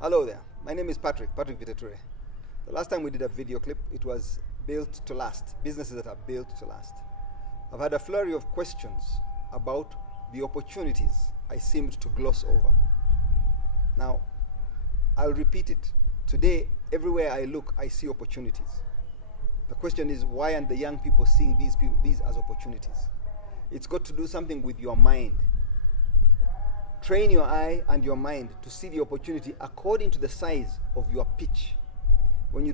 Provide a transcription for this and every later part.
Hello there, my name is Patrick Bitature. The last time we did a video clip, it was built to last, businesses that are built to last. I've had a flurry of questions about the opportunities I seemed to gloss over. Now, I'll repeat it. Today, everywhere I look, I see opportunities. The question is, why aren't the young people seeing these as opportunities? It's got to do something with your mind. Train your eye and your mind to see the opportunity according to the size of your pitch. When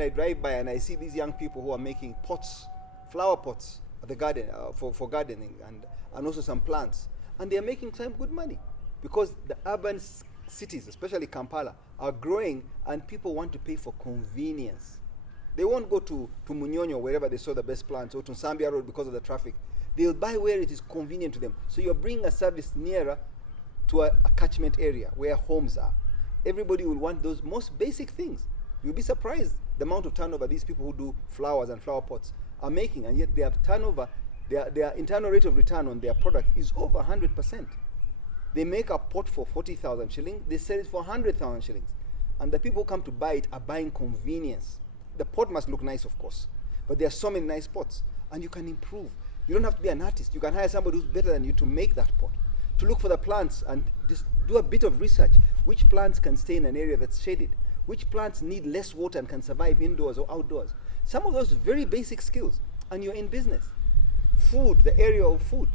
I drive by and I see these young people who are making pots, flower pots at the garden for gardening and also some plants, and they are making some good money because the urban cities, especially Kampala, are growing and people want to pay for convenience. They won't go to Munyonyo wherever they saw the best plants or to Sambia Road because of the traffic. They'll buy where it is convenient to them. So you're bringing a service nearer to a catchment area where homes are. Everybody will want those most basic things. You'll be surprised the amount of turnover these people who do flowers and flower pots are making, and yet their turnover, their internal rate of return on their product is over 100%. They make a pot for 40,000 shillings, they sell it for 100,000 shillings. And the people who come to buy it are buying convenience. The pot must look nice, of course, but there are so many nice pots, and you can improve. You don't have to be an artist. You can hire somebody who's better than you to make that pot, to look for the plants and just do a bit of research. Which plants can stay in an area that's shaded? Which plants need less water and can survive indoors or outdoors? Some of those very basic skills, and you're in business. Food, the area of food.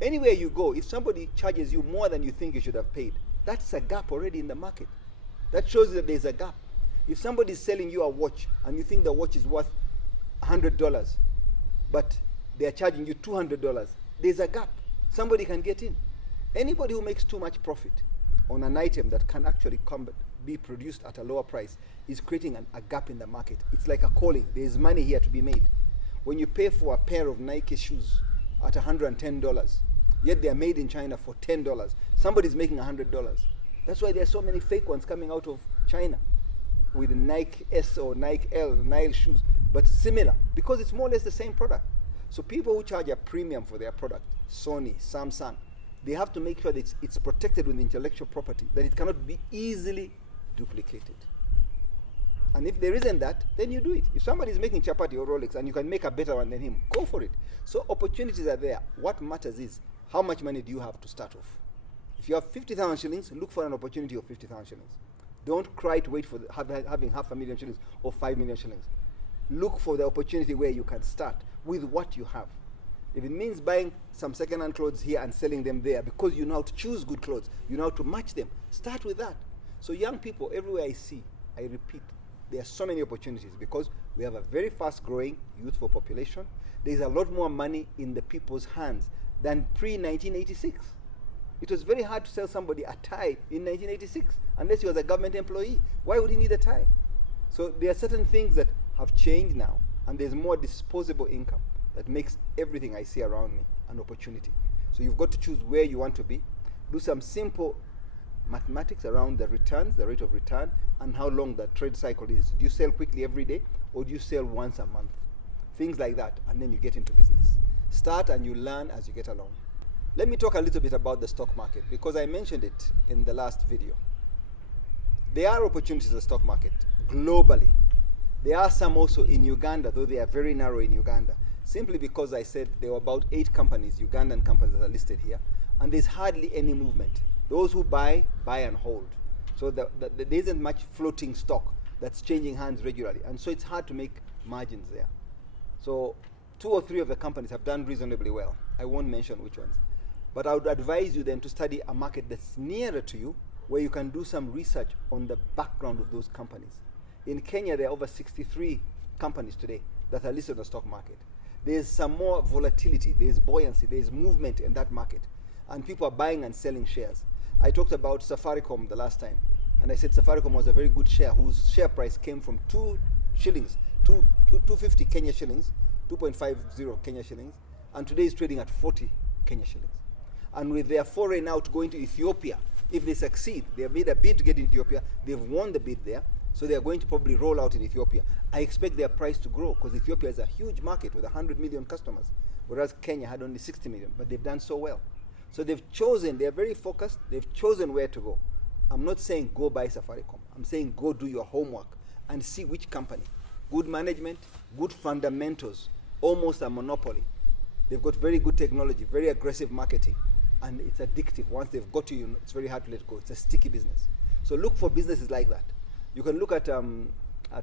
Anywhere you go, if somebody charges you more than you think you should have paid, that's a gap already in the market. That shows you that there's a gap. If somebody is selling you a watch and you think the watch is worth $100, but they're charging you $200, there's a gap. Somebody can get in. Anybody who makes too much profit on an item that can actually be produced at a lower price is creating a gap in the market. It's like a calling. There's money here to be made. When you pay for a pair of Nike shoes at $110, yet they are made in China for $10, somebody's making $100. That's why there are so many fake ones coming out of China with Nike S or Nike L, Nile shoes, but similar, because it's more or less the same product. So people who charge a premium for their product, Sony, Samsung, they have to make sure that it's protected with intellectual property, that it cannot be easily duplicated. And if there isn't that, then you do it. If somebody is making chapati or Rolex and you can make a better one than him, go for it. So opportunities are there. What matters is how much money do you have to start off. If you have 50,000 shillings, look for an opportunity of 50,000 shillings. Don't cry to wait for having 500,000 shillings or 5 million shillings. Look for the opportunity where you can start with what you have. If it means buying some second-hand clothes here and selling them there because you know how to choose good clothes, you know how to match them, start with that. So young people, everywhere I see, I repeat, there are so many opportunities because we have a very fast-growing youthful population. There's a lot more money in the people's hands than pre-1986. It was very hard to sell somebody a tie in 1986 unless he was a government employee. Why would he need a tie? So there are certain things that have changed now, and there's more disposable income that makes everything I see around me an opportunity. So you've got to choose where you want to be, do some simple mathematics around the returns, the rate of return, and how long the trade cycle is. Do you sell quickly every day, or do you sell once a month? Things like that, and then you get into business. Start and you learn as you get along. Let me talk a little bit about the stock market, because I mentioned it in the last video. There are opportunities in the stock market globally. There are some also in Uganda, though they are very narrow in Uganda, simply because I said there were about 8 companies, Ugandan companies, that are listed here, and there's hardly any movement. Those who buy and hold. So there isn't much floating stock that's changing hands regularly, and so it's hard to make margins there. So 2 or 3 of the companies have done reasonably well. I won't mention which ones. But I would advise you then to study a market that's nearer to you, where you can do some research on the background of those companies. In Kenya, there are over 63 companies today that are listed on the stock market. There's some more volatility, there's buoyancy, there's movement in that market, and people are buying and selling shares. I talked about Safaricom the last time, and I said Safaricom was a very good share, whose share price came from 2 shillings, 250 Kenya shillings, 2.50 Kenya shillings, and today is trading at 40 Kenya shillings. And with their foray now to go into Ethiopia, if they succeed, they have made a bid to get into Ethiopia, they've won the bid there, so they are going to probably roll out in Ethiopia. I expect their price to grow because Ethiopia is a huge market with 100 million customers, whereas Kenya had only 60 million, but they've done so well. So they've chosen, they're very focused, they've chosen where to go. I'm not saying go buy Safaricom. I'm saying go do your homework and see which company. Good management, good fundamentals, almost a monopoly. They've got very good technology, very aggressive marketing, and it's addictive. Once they've got to you, it's very hard to let go. It's a sticky business. So look for businesses like that. You can look at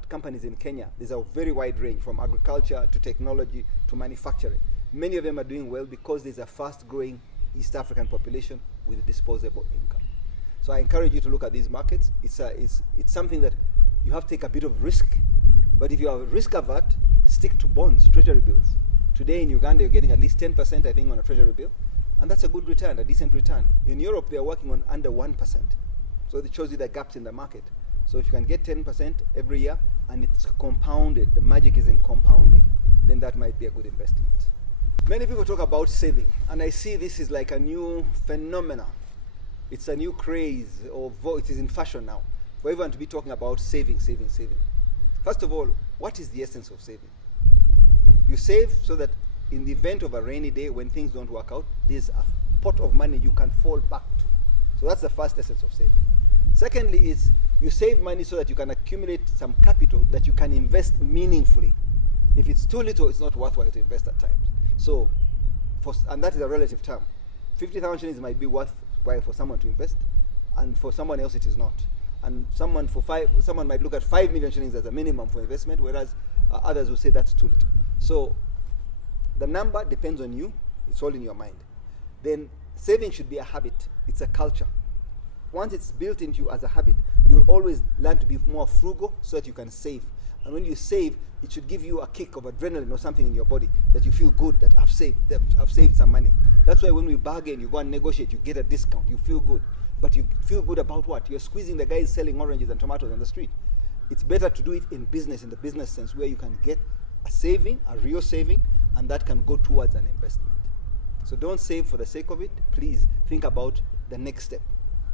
companies in Kenya. There's a very wide range, from agriculture to technology to manufacturing. Many of them are doing well because there's a fast-growing East African population with disposable income. So I encourage you to look at these markets. It's something that you have to take a bit of risk, but if you are risk avert, stick to bonds, treasury bills. Today in Uganda, you're getting at least 10%, I think, on a treasury bill, and that's a good return, a decent return. In Europe, they are working on under 1%. So it shows you the gaps in the market. So if you can get 10% every year and it's compounded, the magic is in compounding, then that might be a good investment. Many people talk about saving, and I see this is like a new phenomenon. It's a new craze, or it is in fashion now, for everyone to be talking about saving, saving, saving. First of all, what is the essence of saving? You save so that in the event of a rainy day, when things don't work out, there's a pot of money you can fall back to. So that's the first essence of saving. Secondly is you save money so that you can accumulate some capital that you can invest meaningfully. If it's too little, it's not worthwhile to invest at times. So, and that is a relative term. 50,000 shillings might be worthwhile for someone to invest, and for someone else it is not. And someone might look at 5 million shillings as a minimum for investment, whereas others will say that's too little. So the number depends on you. It's all in your mind. Then saving should be a habit. It's a culture. Once it's built into you as a habit, you'll always learn to be more frugal so that you can save. And when you save, it should give you a kick of adrenaline or something in your body that you feel good that I've saved some money. That's why when we bargain, you go and negotiate, you get a discount, you feel good. But you feel good about what? You're squeezing the guys selling oranges and tomatoes on the street. It's better to do it in business, in the business sense, where you can get a saving, a real saving, and that can go towards an investment. So don't save for the sake of it. Please think about the next step.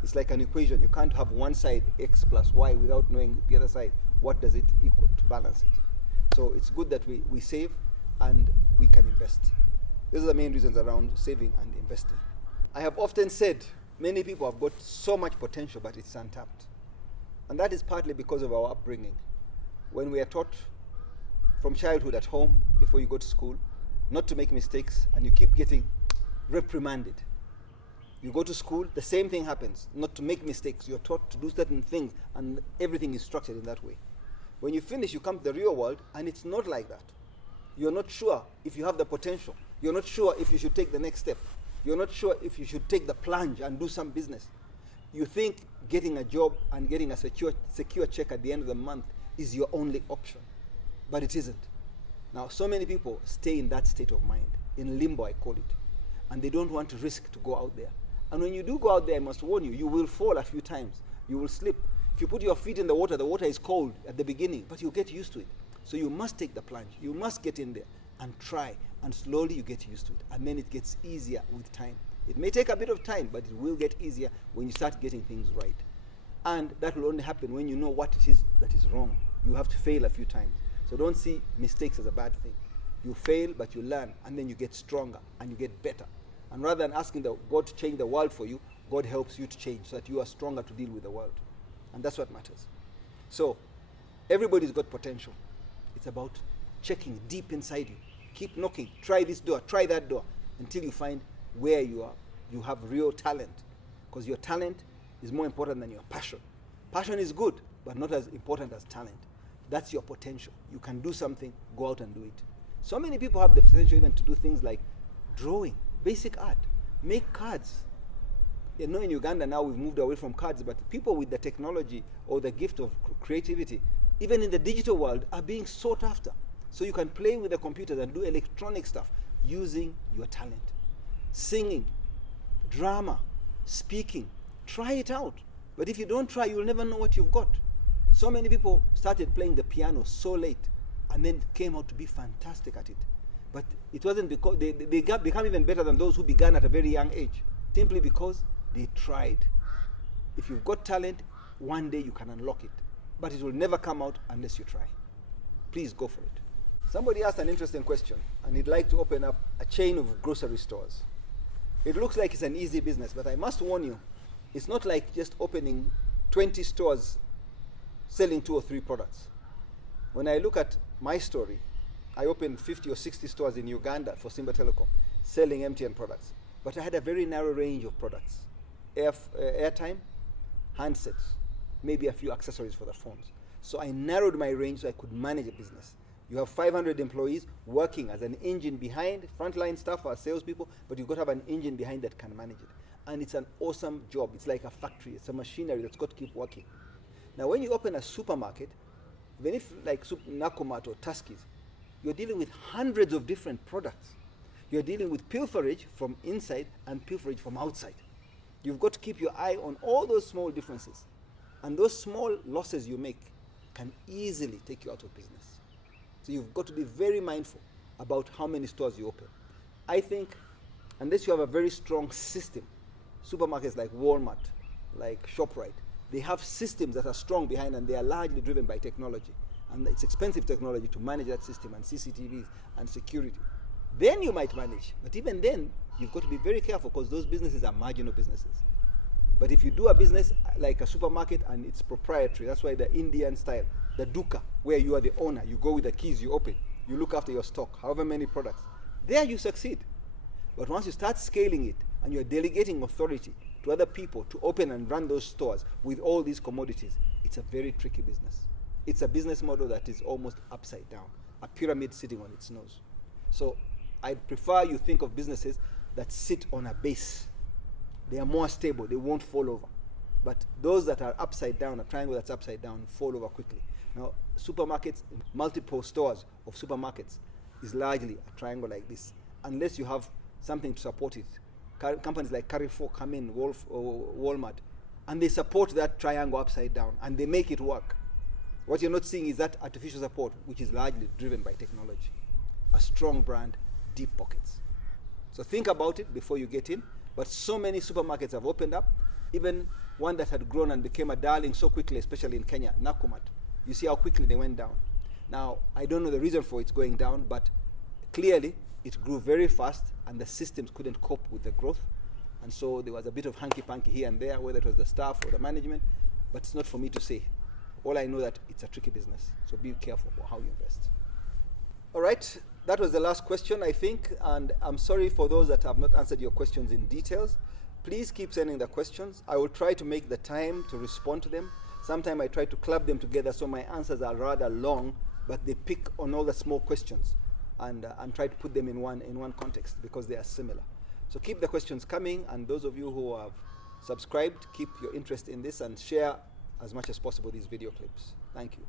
It's like an equation. You can't have one side, x plus y, without knowing the other side. What does it equal to balance it? So it's good that we save and we can invest. These are the main reasons around saving and investing. I have often said many people have got so much potential, but it's untapped. And that is partly because of our upbringing. When we are taught from childhood at home, before you go to school, not to make mistakes, and you keep getting reprimanded. You go to school, the same thing happens, not to make mistakes. You're taught to do certain things, and everything is structured in that way. When you finish, you come to the real world, and it's not like that. You're not sure if you have the potential. You're not sure if you should take the next step. You're not sure if you should take the plunge and do some business. You think getting a job and getting a secure check at the end of the month is your only option. But it isn't. Now, so many people stay in that state of mind, in limbo, I call it. And they don't want to risk to go out there. And when you do go out there, I must warn you, you will fall a few times. You will slip. If you put your feet in the water is cold at the beginning, but you'll get used to it. So you must take the plunge. You must get in there and try. And slowly you get used to it. And then it gets easier with time. It may take a bit of time, but it will get easier when you start getting things right. And that will only happen when you know what it is that is wrong. You have to fail a few times. So don't see mistakes as a bad thing. You fail, but you learn, and then you get stronger, and you get better. And rather than asking God to change the world for you, God helps you to change so that you are stronger to deal with the world. And that's what matters. So everybody's got potential. It's about checking deep inside you. Keep knocking. Try this door, try that door, until you find where you have real talent. Because your talent is more important than your passion. Passion is good, but not as important as talent. That's your potential. You can do something, go out and do it. So many people have the potential even to do things like drawing, basic art, make cards. You know, in Uganda now we've moved away from cards, but people with the technology or the gift of creativity, even in the digital world, are being sought after. So you can play with the computers and do electronic stuff using your talent. Singing, drama, speaking, try it out. But if you don't try, you'll never know what you've got. So many people started playing the piano so late and then came out to be fantastic at it. But it wasn't because they become even better than those who began at a very young age, simply because they tried. If you've got talent, one day you can unlock it. But it will never come out unless you try. Please go for it. Somebody asked an interesting question, and he'd like to open up a chain of grocery stores. It looks like it's an easy business, but I must warn you, It's not like just opening 20 stores selling 2 or 3 products. When I look at my story, I opened 50 or 60 stores in Uganda for Simba Telecom, selling MTN products. But I had a very narrow range of products. Airtime, handsets, maybe a few accessories for the phones. So I narrowed my range so I could manage a business. You have 500 employees working as an engine behind, frontline staff or salespeople, but you've got to have an engine behind that can manage it. And it's an awesome job. It's like a factory. It's a machinery that's got to keep working. Now, when you open a supermarket, even if like Nakumatt or Tuskys, you're dealing with hundreds of different products. You're dealing with pilferage from inside and pilferage from outside. You've got to keep your eye on all those small differences. And those small losses you make can easily take you out of business. So you've got to be very mindful about how many stores you open. I think unless you have a very strong system, supermarkets like Walmart, like ShopRite, they have systems that are strong behind, and they are largely driven by technology. And it's expensive technology to manage that system, and CCTVs and security. Then you might manage. But even then, you've got to be very careful, because those businesses are marginal businesses. But if you do a business like a supermarket and it's proprietary, that's why the Indian style, the duka, where you are the owner, you go with the keys, you open, you look after your stock, however many products, there you succeed. But once you start scaling it and you're delegating authority to other people to open and run those stores with all these commodities, it's a very tricky business. It's a business model that is almost upside down, a pyramid sitting on its nose. So I prefer you think of businesses that sit on a base. They are more stable, they won't fall over. But those that are upside down, a triangle that's upside down, fall over quickly. Now, supermarkets, multiple stores of supermarkets is largely a triangle like this, unless you have something to support it. Companies like Carrefour come in, Walmart, and they support that triangle upside down, and they make it work. What you're not seeing is that artificial support, which is largely driven by technology. A strong brand, deep pockets. So think about it before you get in. But so many supermarkets have opened up, even one that had grown and became a darling so quickly, especially in Kenya, Nakumatt. You see how quickly they went down. Now, I don't know the reason for its going down, but clearly it grew very fast and the systems couldn't cope with the growth. And so there was a bit of hanky-panky here and there, whether it was the staff or the management, but it's not for me to say. All I know that it's a tricky business, so be careful about how you invest. All right, that was the last question, I think, and I'm sorry for those that have not answered your questions in details. Please keep sending the questions. I will try to make the time to respond to them. Sometimes I try to club them together so my answers are rather long, but they pick on all the small questions and try to put them in one context because they are similar. So keep the questions coming, and those of you who have subscribed, keep your interest in this and share as much as possible these video clips. Thank you.